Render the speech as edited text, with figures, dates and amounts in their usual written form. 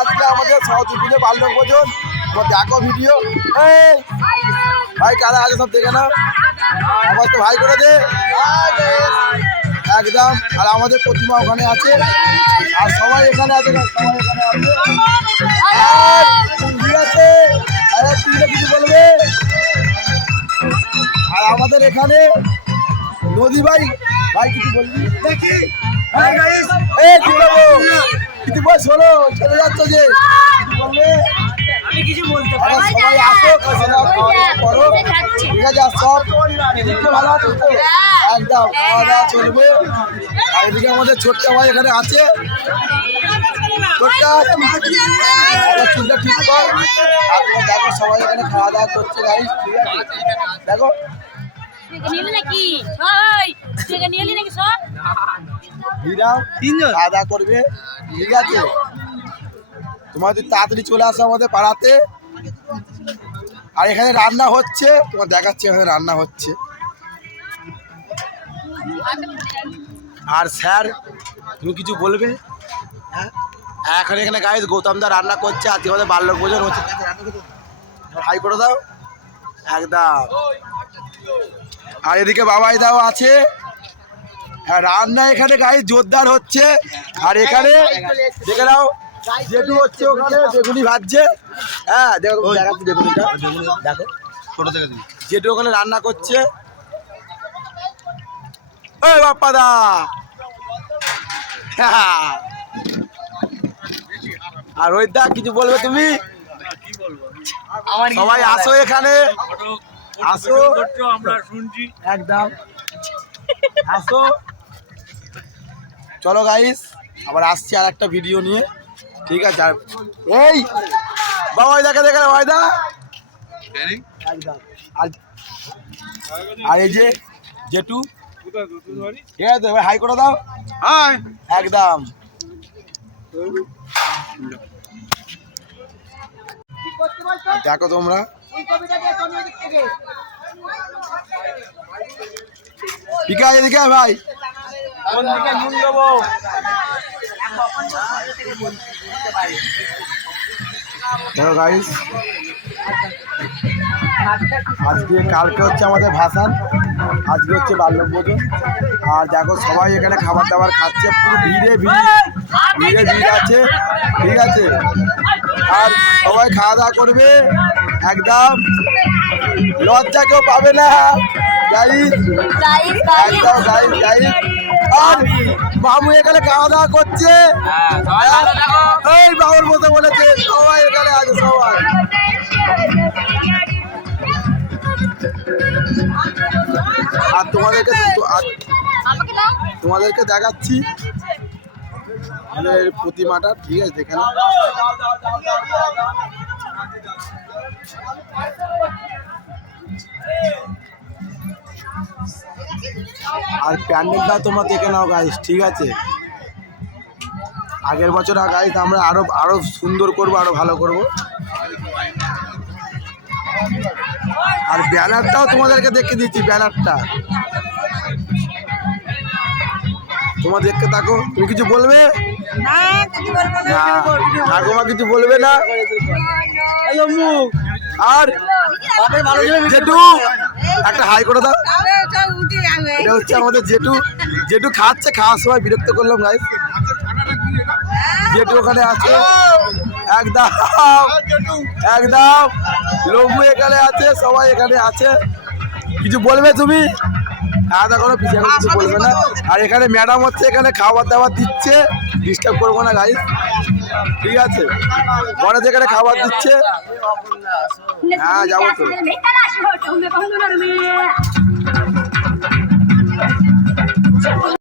আজকে আমাদের সহযোগীদের বাল্যভোজন দেখো ভিডিও। ভাই কারা আছে সব দেখে নাও, আমার তো ভাই করে দে একদম। আর আমাদের প্রতিমা ওখানে আছে, আর সবাই এখানে আছে, সবাই এখানে আছে। কিছু বলবে? আর আমাদের এখানে নদী ভাই, ভাই কিছু বলবি? দেখি কিছু বল, শোনো চলে যাচ্ছ যে আমি কিছু বলতে পারি। সবাই আসো, করো ঠিক আছে। সব ভালো আছে তো একদম, খাওয়া দাওয়া চলবে। আর এদিকে আমাদের ছোট্ট ভাই এখানে আছে, চুলটা ঠিক কর। আর তোমার দেখো সবাই এখানে খাওয়া দাওয়া করছে গাইস, ঠিক আছে? দেখো খাওয়া দাওয়া করবে, ঠিক আছে? তোমার যদি তাড়াতাড়ি চলে আসো আমাদের পাড়াতে। আর এখানে রান্না হচ্ছে, তোমার দেখাচ্ছে এখানে রান্না হচ্ছে। আর স্যার তুমি কিছু বলবে? হ্যাঁ এখন এখানে গাইস গৌতম দা রান্না করছে, আজকে আমাদের বাল্যভোজন হচ্ছে। হাই করে দাও একদম। আর এদিকে বাবাই দাও আছে। হ্যাঁ রান্না এখানে গাইস জোরদার হচ্ছে। আর এখানে দেখে নাও জেঠু হচ্ছে ওখানে বেগুনি ভাজছে। হ্যাঁ দেখো দেখাচ্ছি বেগুনিটা, দেখো ছোট থেকে জেঠু ওখানে রান্না করছে। ওই বাপ্পা দা আর ওই দা কিছু বলবে তুমি? সবাই আসো এখানে, আসো আমরা শুনছি একদম, আসো। চলো গাইস আবার আসছি আর একটা ভিডিও নিয়ে, ঠিক আছে? আর এই বাবাই দেখে দেখে বাবাইদা একদম। আর এই যে জেঠু, ঠিক আছে? এবার হাই করে দাও একদম। দেখো তোমরা ঠিক আছে, এদিকে ভাই কোন দিকে নুন দেবো? দেখো গাইস আজকে কালকে হচ্ছে আমাদের ভাসান, আজকে হচ্ছে বাল্যভোজন। আর দেখো সবাই এখানে খাবার দাবার খাচ্ছে, পুরো ভিড়ে ভিড় আছে, ঠিক আছে? আর সবাই খাওয়া দাওয়া করবে একদম, লজ্জা কেউ পাবে না গাইস, একদম গাইস গাইস। আর মামু এখানে খাওয়া দাওয়া করছে, এই বাবুর মতো বলেছে, সবাই এখানে আছে সবাই। আর তোমাদেরকে দেখাচ্ছি আমাদের প্রতিমাটা, ঠিক আছে? দেখে নাও। আর প্যান্ডেলটা তোমরা দেখে নাও গাইস, ঠিক আছে? আগের বছর গাইস আমরা আরো সুন্দর করব, আরো ভালো করব। আর ব্যানারটাও তোমাদেরকে দেখে দিচ্ছি, ব্যানারটা তোমার দেখতে থাকো। তুমি কিছু বলবে? ঠাকুমা কিছু বলবে না? আর জেঠু একটা হাই করে দাও। এটা হচ্ছে আমাদের জেঠু, জেঠু খাচ্ছে, খাওয়ার সময় বিরক্ত করলাম গাইস। জেঠু ওখানে আছে একদম একদম, লম্বু এখানে আছে, সবাই এখানে আছে। কিছু বলবে তুমি? খাওয়া দাওয়া করো, পিছিয়ে কিছু বলবে না। আর এখানে ম্যাডাম হচ্ছে এখানে খাবার দাবার দিচ্ছে, ডিস্টার্ব করবো না গাইস, ঠিক আছে? গণেশ এখানে খাবার দিচ্ছে। হ্যাঁ যাবো তো।